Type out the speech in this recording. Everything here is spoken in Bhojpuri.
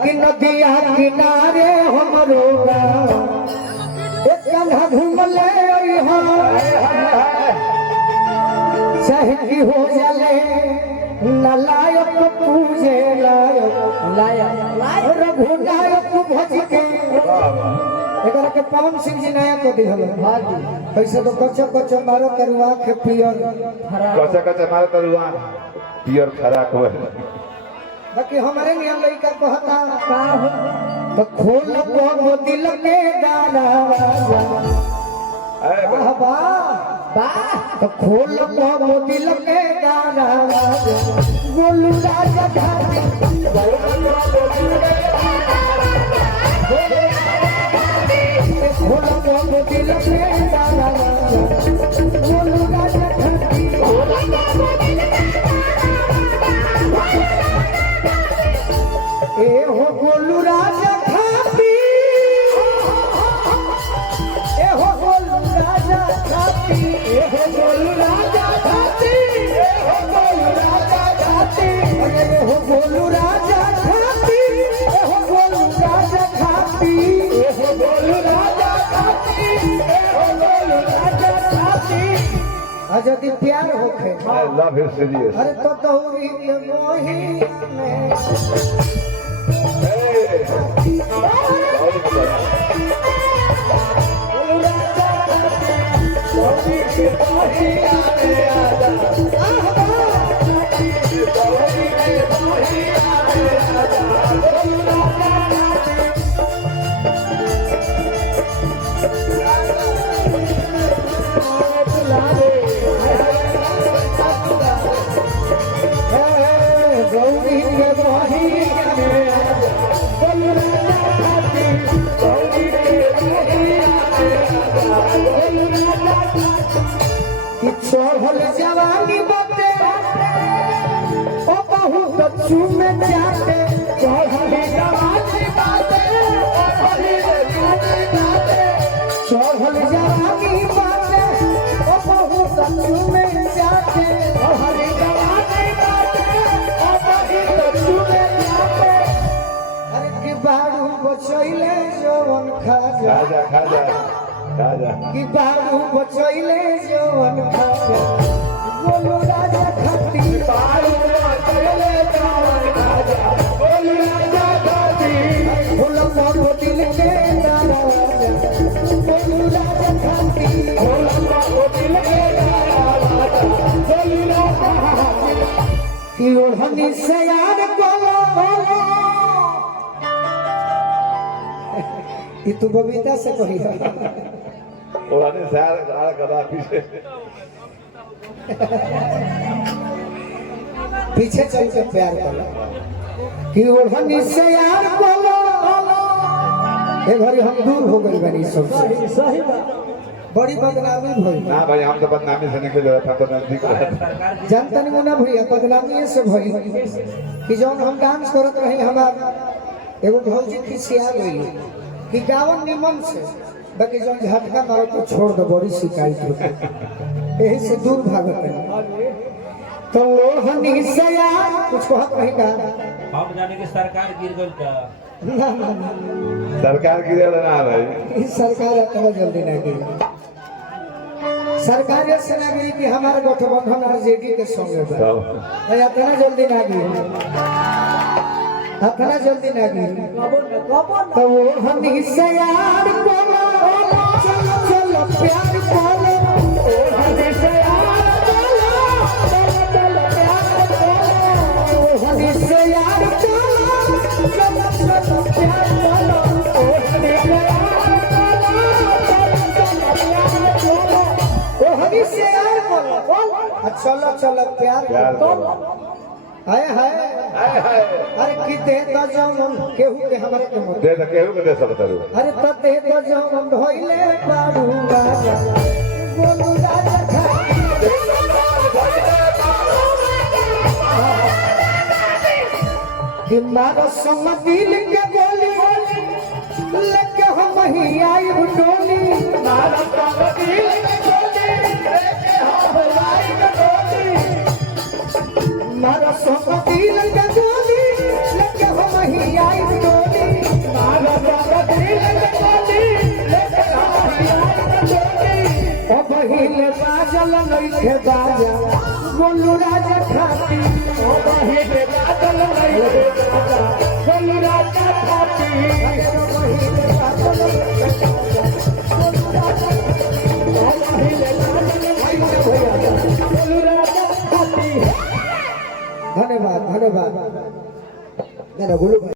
कि नदिया किनारे हमरो एक कन्हा घूमले चाहे की हो जाले नलायक पूजे लायक रघुनायक भज के एकरा के पवन सिंह जी नया को दिहल हां जी कैसे तो कच्चा कच्चा मारो करुआ के पियर कच्चा कच्चा मारो करुआ पियर खराक हो बाकी हमारे नियम लइका कहता का हो तो खोल को दिल के गाना वाह वाह तो खोल को दिल के गाना गोलू राजा घाटी खोल को दिल के गाना गोलू राजा घाटी ए हो गोलू राजा घाटी ए हो गोलू राजा घाटी ए हो गोलू राजा घाटी ए हो गोलू राजा घाटी ए हो गोलू राजा घाटी ए हो गोलू राजा घाटी ए हो गोलू राजा घाटी ए हो गोलू राजा घाटी अजदी प्यार होखे आई लव यू सीरियस अरे तो दौरी के मोही में चढ़ल जवानी बते ओ बहुत चूमे जाते चढ़ल जवानी बाते चढ़ल जवानी बाते ओ बहुत चूमे जाते चढ़ल जवानी बाते ओ बहुत चूमे जाते अरे के बारू बचैले जवन खाजा कि बारू बचैले जवन खाजा बोलू राजा खाती बारू बचैले जवन खाजा बोलू राजा खाती फूल को दिल के दाना बोलू राजा खाती फूल को दिल के दाना बोलू राजा खाती कि ओढ़नी से यार बोलो ये तू बबीता से कही ओराने सार गदा पीछे पीछे चल के प्यार करो कि ओढ़नी से यार बोलो ए घड़ी हम दूर हो गई बनी सबसे सही बात बड़ी बदनामी भई ना भाई हम तो बदनामी से निकल रहा था तो नजदीक रहा जनता ने ना भैया बदनामी से भई कि जौन हम डांस करत रही हमार एगो भौजी खिसिया गई कि गावन निमन से बाकी जौन झटका मारो तो छोड़ दो बड़ी शिकायत होती यही से दूर भागत है तो हनी से यार कुछ कहत नहीं का हम जाने की सरकार गिर गई का ना सरकार की ना भाई इस सरकार इतना जल्दी नहीं गिरी सरकार ऐसे ना गिरी कि हमारा गठबंधन आरजेडी के संग है इतना जल्दी ना गिरी इतना जल्दी ना गिरी तो हम से यार बोलो चलो चलो प्यार बोलो हम से यार बोलो चलो चलो प्यार बोलो हम से यार बोलो चलो चलो प्यार बोलो हम से यार बोलो चलो चलो प्यार बोलो हाय हाय अरे की दे तो जमन केहू के हमरे के मत दे केहू के दे सब करू अरे त दे तो जमन धइले बाबू राजा बोलू राजा कि मारो सम दिल के गोली लेके हम ही आई डोली मारो सम दिल के गोली लेके हम आई डोली मारा सोना दिल का गोली लेके हम ही आई पहिले बाजल नइखे बाजा गोलू राजा खाती ओ पहिले बाजल नइखे बाजा गोलू राजा खाती पहिले बाजल नइखे बाजा गोलू राजा पहिले बाजल नइखे भैया गोलू राजा खाती। धन्यवाद धन्यवाद। गोलू